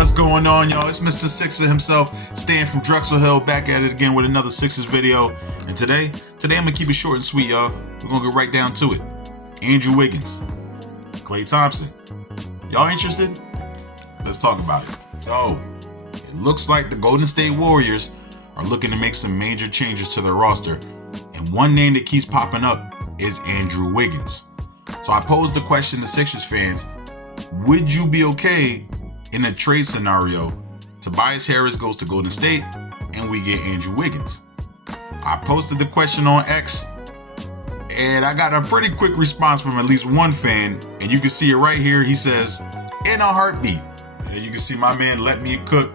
What's going on, y'all? It's Mr. Sixer himself, Stan from Drexel Hill, back at it again with another Sixers video. And today I'm gonna keep it short and sweet, y'all. We're gonna get right down to it. Andrew Wiggins, Klay Thompson. Y'all interested? Let's talk about it. So, it looks like the Golden State Warriors are looking to make some major changes to their roster. And one name that keeps popping up is Andrew Wiggins. So I posed the question to Sixers fans, would you be okay in a trade scenario, Tobias Harris goes to Golden State and we get Andrew Wiggins? I posted the question on X and I got a pretty quick response from at least one fan, and you can see it right here. He says, in a heartbeat. And you can see my man Let Me Cook.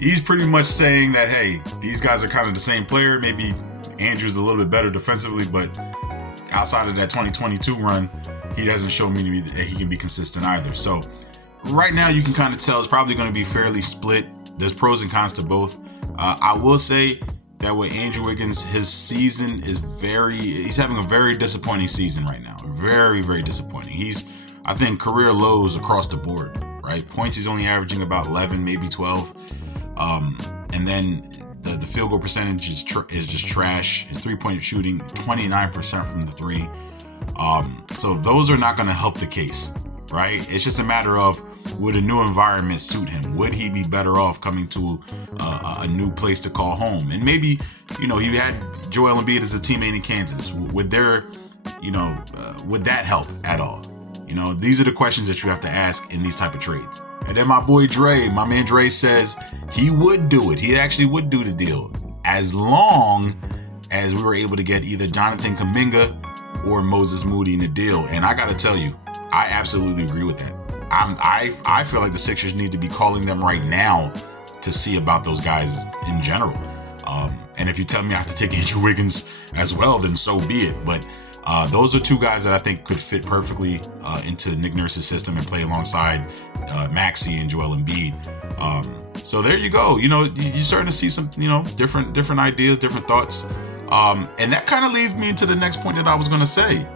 He's pretty much saying that, hey, these guys are kind of the same player. Maybe Andrew's a little bit better defensively, but outside of that 2022 run, he doesn't show me that he can be consistent either. So right now, you can kind of tell it's probably going to be fairly split. There's pros and cons to both. I will say that with Andrew Wiggins, his season is he's having a very disappointing season right now. Very, very disappointing. He's, I think, career lows across the board, right? Points, he's only averaging about 11, maybe 12. And then the field goal percentage is just trash. His three-point shooting, 29% from the three. So those are not going to help the case, right? It's just a matter of, would a new environment suit him? Would he be better off coming to a new place to call home? And maybe, he had Joel Embiid as a teammate in Kansas. Would that help at all? These are the questions that you have to ask in these type of trades. And then my boy Dre, my man Dre says he would do it. He actually would do the deal as long as we were able to get either Jonathan Kuminga or Moses Moody in the deal. And I got to tell you, I absolutely agree with that. I feel like the Sixers need to be calling them right now to see about those guys in general. And if you tell me I have to take Andrew Wiggins as well, then so be it. But those are two guys that I think could fit perfectly into Nick Nurse's system and play alongside Maxey and Joel Embiid. So there you go. You're starting to see some, different ideas, different thoughts. And that kind of leads me into the next point that I was going to say.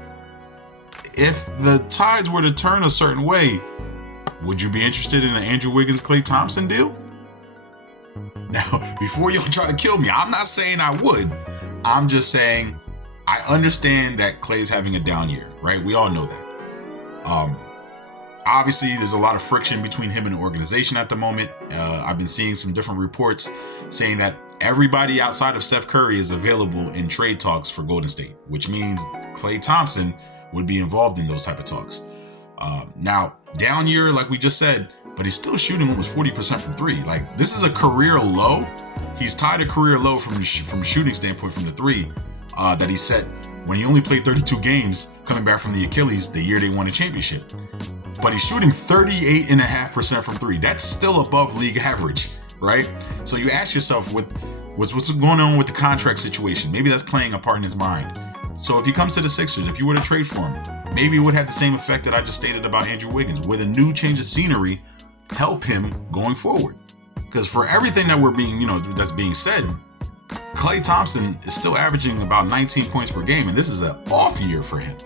If the tides were to turn a certain way, would you be interested in an Andrew Wiggins, Klay Thompson deal? Now, before y'all try to kill me, I'm not saying I would. I'm just saying I understand that Klay's having a down year, right? We all know that. Obviously, there's a lot of friction between him and the organization at the moment. I've been seeing some different reports saying that everybody outside of Steph Curry is available in trade talks for Golden State, which means Klay Thompson would be involved in those type of talks. Now, down year, like we just said, but he's still shooting almost 40% from three. Like, this is a career low. He's tied a career low from a shooting standpoint from the three that he set when he only played 32 games coming back from the Achilles the year they won a championship. But he's shooting 38.5% from three. That's still above league average, right? So you ask yourself, what's going on with the contract situation? Maybe that's playing a part in his mind. So if he comes to the Sixers, if you were to trade for him, maybe it would have the same effect that I just stated about Andrew Wiggins. Would a new change of scenery help him going forward? Because for everything that we're being, that's being said, Klay Thompson is still averaging about 19 points per game, and this is an off year for him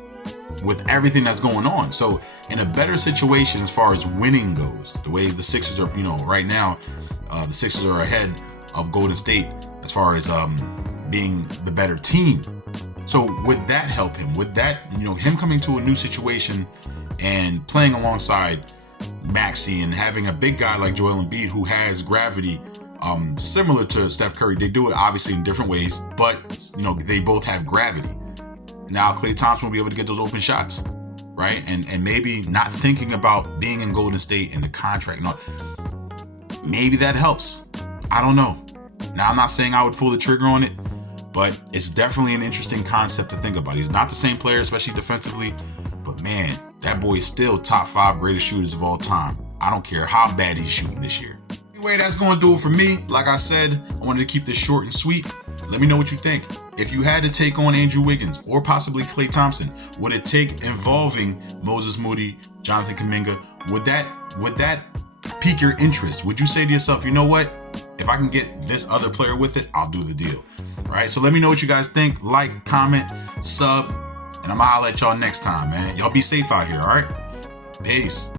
with everything that's going on. So in a better situation as far as winning goes, the way the Sixers are, right now, the Sixers are ahead of Golden State as far as being the better team. So would that help him? Would that, him coming to a new situation and playing alongside Maxey and having a big guy like Joel Embiid who has gravity, similar to Steph Curry. They do it obviously in different ways, but they both have gravity. Now Klay Thompson will be able to get those open shots, right? And maybe not thinking about being in Golden State and the contract. Maybe that helps. I don't know. Now, I'm not saying I would pull the trigger on it, but it's definitely an interesting concept to think about. He's not the same player, especially defensively, but man, that boy is still top 5 greatest shooters of all time. I don't care how bad he's shooting this year. Anyway, that's going to do it for me. Like I said, I wanted to keep this short and sweet. Let me know what you think. If you had to take on Andrew Wiggins or possibly Klay Thompson, would it take involving Moses Moody, Jonathan Kuminga? Would that pique your interest? Would you say to yourself, you know what? If I can get this other player with it, I'll do the deal. All right, so let me know what you guys think. Like, comment, sub, and I'm gonna holler at y'all next time, man. Y'all be safe out here, all right? Peace.